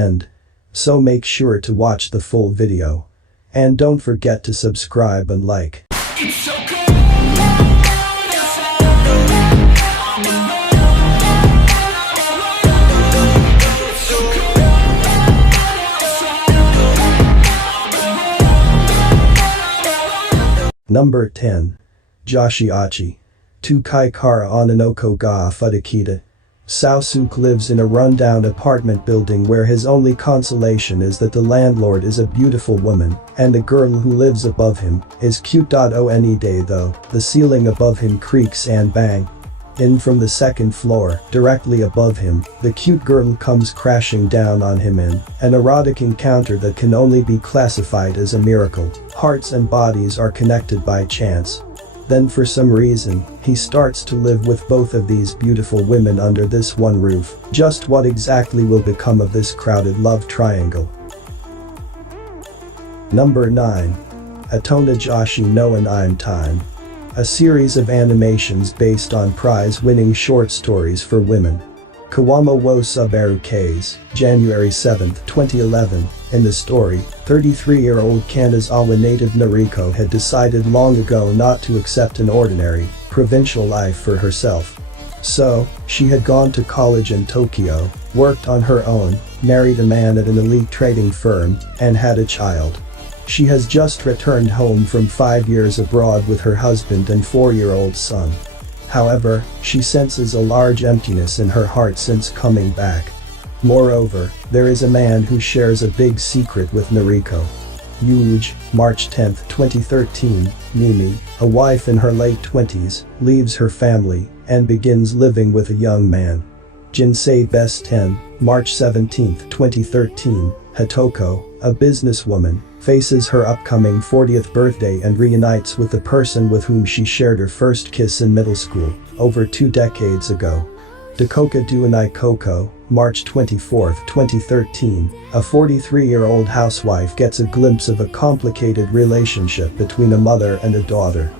end. So make sure to watch the full video. And don't forget to subscribe and like. Number 10. Joshiachi. Tukai kara ononoko ga futakita. Saosuke lives in a rundown apartment building where his only consolation is that the landlord is a beautiful woman, and the girl who lives above him is cute. Any day though, the ceiling above him creaks and bang. In from the second floor, directly above him, the cute girl comes crashing down on him in an erotic encounter that can only be classified as a miracle. Hearts and bodies are connected by chance. Then for some reason, he starts to live with both of these beautiful women under this one roof. Just what exactly will become of this crowded love triangle? Number 9. Atona Joshi no Anime Time. A series of animations based on prize-winning short stories for women. Kawama wo Subaru K's, January 7, 2011. In the story, 33-year-old Kanazawa native Noriko had decided long ago not to accept an ordinary, provincial life for herself. So, she had gone to college in Tokyo, worked on her own, married a man at an elite trading firm, and had a child. She has just returned home from 5 years abroad with her husband and 4-year-old son. However, she senses a large emptiness in her heart since coming back. Moreover, there is a man who shares a big secret with Noriko. Yuge, March 10, 2013, Mimi, a wife in her late 20s, leaves her family and begins living with a young man. Jinsei Best 10, March 17, 2013, Hatoko, a businesswoman, faces her upcoming 40th birthday and reunites with the person with whom she shared her first kiss in middle school, over 2 decades ago. Dakoka Duanai Koko, March 24, 2013, a 43-year-old housewife gets a glimpse of a complicated relationship between a mother and a daughter.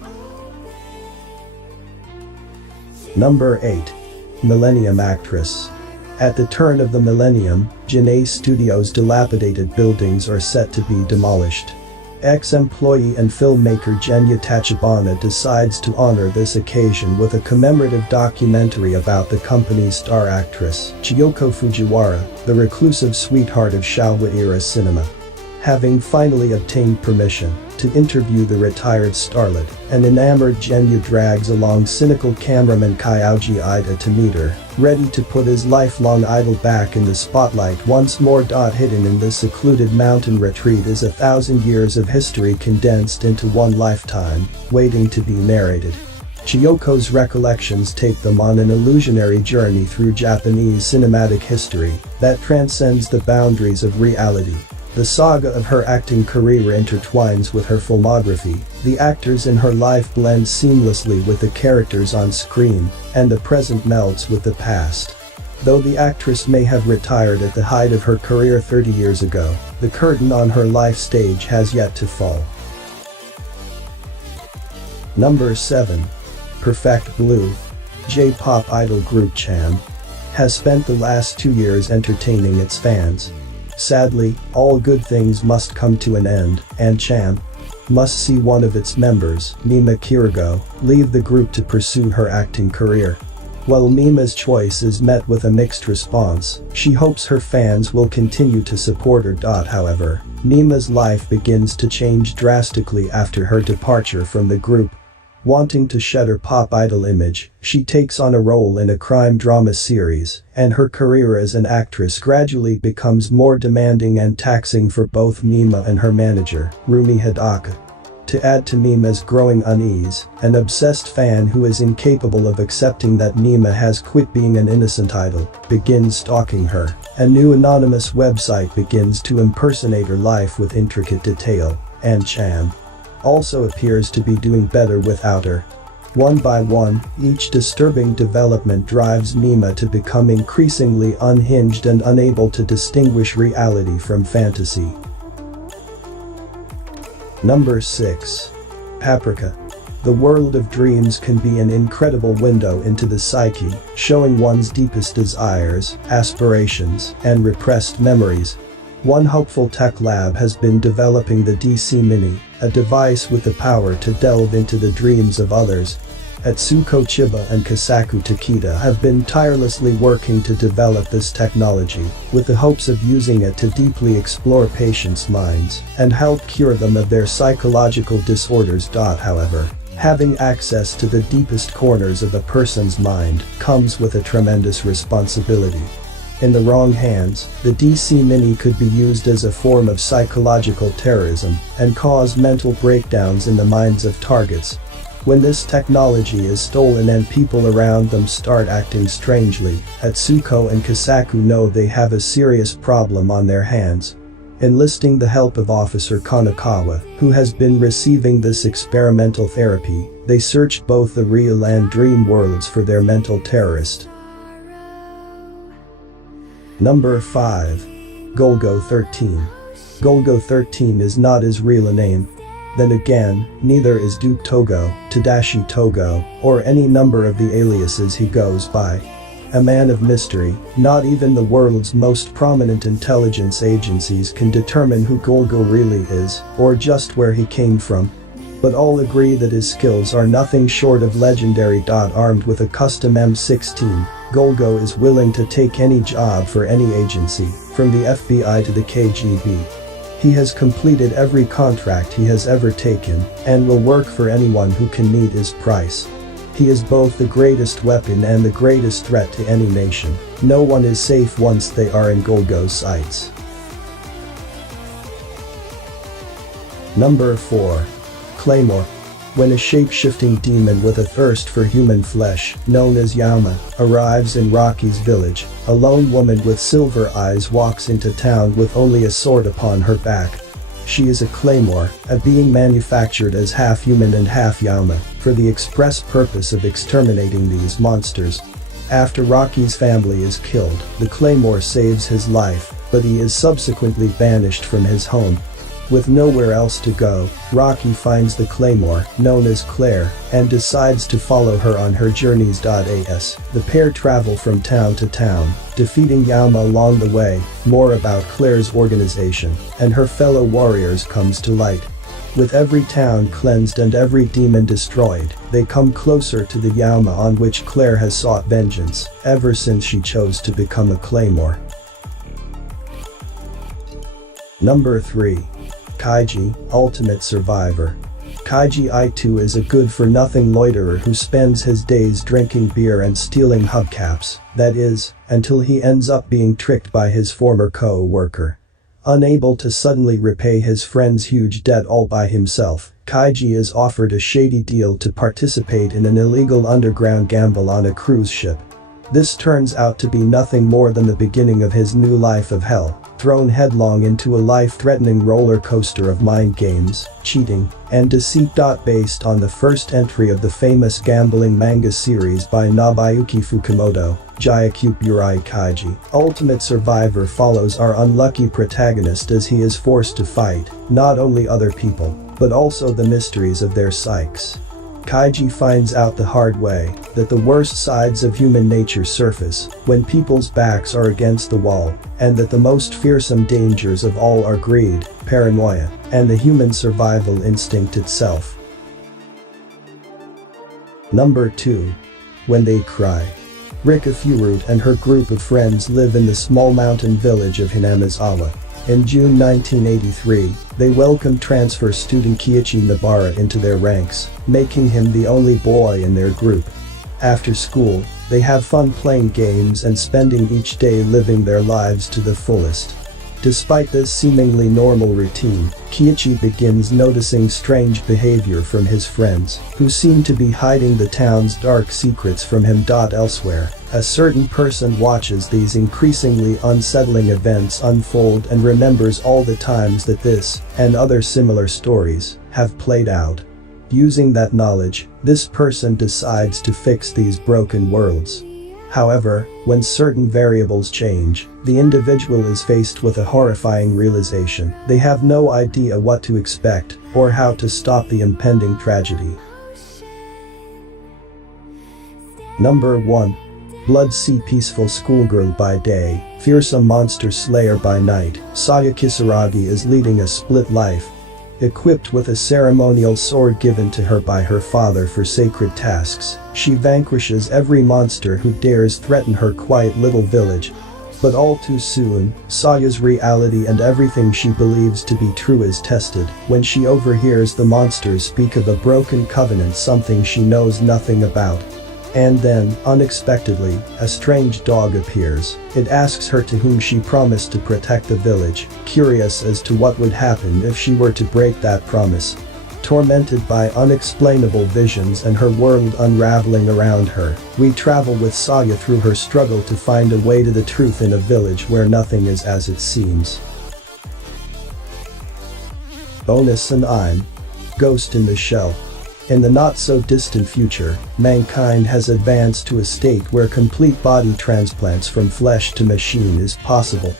Number 8. Millennium Actress. At the turn of the millennium, Janae Studios' dilapidated buildings are set to be demolished. Ex-employee and filmmaker Genya Tachibana decides to honor this occasion with a commemorative documentary about the company's star actress, Chiyoko Fujiwara, the reclusive sweetheart of Showa-era cinema. Having finally obtained permission to interview the retired starlet, an enamored Genya drags along cynical cameraman Kyoji Ida to meet her, ready to put his lifelong idol back in the spotlight once more. Hidden in this secluded mountain retreat is 1,000 years of history condensed into one lifetime, waiting to be narrated. Chiyoko's recollections take them on an illusionary journey through Japanese cinematic history that transcends the boundaries of reality. The saga of her acting career intertwines with her filmography, the actors in her life blend seamlessly with the characters on screen, and the present melds with the past. Though the actress may have retired at the height of her career 30 years ago, the curtain on her life stage has yet to fall. Number 7. Perfect Blue. J-pop idol group Cham has spent the last 2 years entertaining its fans. Sadly, all good things must come to an end, and Cham must see one of its members, Mima Kirigo, leave the group to pursue her acting career. While Mima's choice is met with a mixed response, she hopes her fans will continue to support her. However, Mima's life begins to change drastically after her departure from the group. Wanting to shed her pop idol image, she takes on a role in a crime drama series, and her career as an actress gradually becomes more demanding and taxing for both Mima and her manager, Rumi Hidaka. To add to Mima's growing unease, an obsessed fan who is incapable of accepting that Mima has quit being an innocent idol begins stalking her. A new anonymous website begins to impersonate her life with intricate detail, and Cham also appears to be doing better without her. One by one, each disturbing development drives Mima to become increasingly unhinged and unable to distinguish reality from fantasy. Number 6. Paprika. The world of dreams can be an incredible window into the psyche, showing one's deepest desires, aspirations, and repressed memories. One hopeful tech lab has been developing the DC Mini, a device with the power to delve into the dreams of others. Atsuko Chiba and Kasaku Takeda have been tirelessly working to develop this technology, with the hopes of using it to deeply explore patients' minds and help cure them of their psychological disorders. However, having access to the deepest corners of a person's mind comes with a tremendous responsibility. In the wrong hands, the DC Mini could be used as a form of psychological terrorism and cause mental breakdowns in the minds of targets. When this technology is stolen and people around them start acting strangely, Atsuko and Kasaku know they have a serious problem on their hands. Enlisting the help of Officer Kanakawa, who has been receiving this experimental therapy, they search both the real and dream worlds for their mental terrorist. Number 5. Golgo 13. Golgo 13 is not as real a name. Then again, neither is Duke Togo, Tadashi Togo, or any number of the aliases he goes by. A man of mystery, not even the world's most prominent intelligence agencies can determine who Golgo really is, or just where he came from. But all agree that his skills are nothing short of legendary. Armed with a custom M16, Golgo is willing to take any job for any agency, from the FBI to the KGB. He has completed every contract he has ever taken, and will work for anyone who can meet his price. He is both the greatest weapon and the greatest threat to any nation. No one is safe once they are in Golgo's sights. Number 4. Claymore. When a shape-shifting demon with a thirst for human flesh, known as Yama, arrives in Rocky's village, a lone woman with silver eyes walks into town with only a sword upon her back. She is a claymore, a being manufactured as half human and half Yama, for the express purpose of exterminating these monsters. After Rocky's family is killed, the claymore saves his life, but he is subsequently banished from his home. With nowhere else to go, Rocky finds the claymore, known as Claire, and decides to follow her on her journeys. The pair travel from town to town, defeating Yama along the way. More about Claire's organization and her fellow warriors comes to light. With every town cleansed and every demon destroyed, they come closer to the Yama on which Claire has sought vengeance, ever since she chose to become a claymore. Number 3. Kaiji, Ultimate Survivor. Kaiji I2 is a good-for-nothing loiterer who spends his days drinking beer and stealing hubcaps, that is, until he ends up being tricked by his former co-worker. Unable to suddenly repay his friend's huge debt all by himself, Kaiji is offered a shady deal to participate in an illegal underground gamble on a cruise ship. This turns out to be nothing more than the beginning of his new life of hell, thrown headlong into a life-threatening roller coaster of mind games, cheating, and deceit. Based on the first entry of the famous gambling manga series by Nobuyuki Fukumoto, Jayakuburi Kaiji, Ultimate Survivor follows our unlucky protagonist as he is forced to fight, not only other people, but also the mysteries of their psyches. Kaiji finds out the hard way that the worst sides of human nature surface when people's backs are against the wall, and that the most fearsome dangers of all are greed, paranoia, and the human survival instinct itself. Number 2. When They Cry. Rika Furute and her group of friends live in the small mountain village of Hinamizawa. In June 1983, they welcomed transfer student Kiichi Nobara into their ranks, making him the only boy in their group. After school, they have fun playing games and spending each day living their lives to the fullest. Despite this seemingly normal routine, Kiichi begins noticing strange behavior from his friends, who seem to be hiding the town's dark secrets from him. Elsewhere, a certain person watches these increasingly unsettling events unfold and remembers all the times that this, and other similar stories, have played out. Using that knowledge, this person decides to fix these broken worlds. However, when certain variables change, the individual is faced with a horrifying realization. They have no idea what to expect, or how to stop the impending tragedy. Number 1. Blood Sea Peaceful Schoolgirl by day, fearsome monster slayer by night, Saya Kisaragi is leading a split life. Equipped with a ceremonial sword given to her by her father for sacred tasks, she vanquishes every monster who dares threaten her quiet little village. But all too soon, Saya's reality and everything she believes to be true is tested when she overhears the monsters speak of a broken covenant, something she knows nothing about. And then, unexpectedly, a strange dog appears. It asks her to whom she promised to protect the village, curious as to what would happen if she were to break that promise. Tormented by unexplainable visions and her world unraveling around her, we travel with Saya through her struggle to find a way to the truth in a village where nothing is as it seems. Bonus and I'm Ghost in the Shell. In the not-so-distant future, mankind has advanced to a state where complete body transplants from flesh to machine is possible.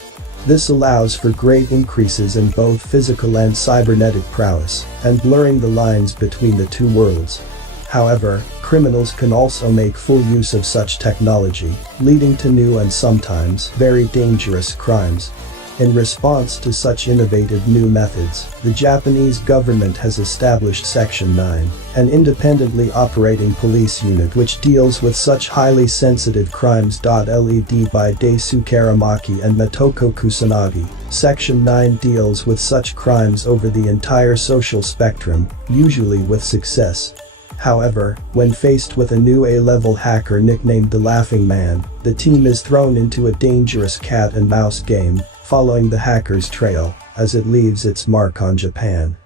This allows for great increases in both physical and cybernetic prowess, and blurring the lines between the two worlds. However, criminals can also make full use of such technology, leading to new and sometimes very dangerous crimes. In response to such innovative new methods, the Japanese government has established Section 9, an independently operating police unit which deals with such highly sensitive crimes. Led by Daisu Karamaki and Motoko Kusanagi, Section 9 deals with such crimes over the entire social spectrum, usually with success. However, when faced with a new A-level hacker nicknamed the Laughing Man, the team is thrown into a dangerous cat and mouse game, following the hacker's trail as it leaves its mark on Japan.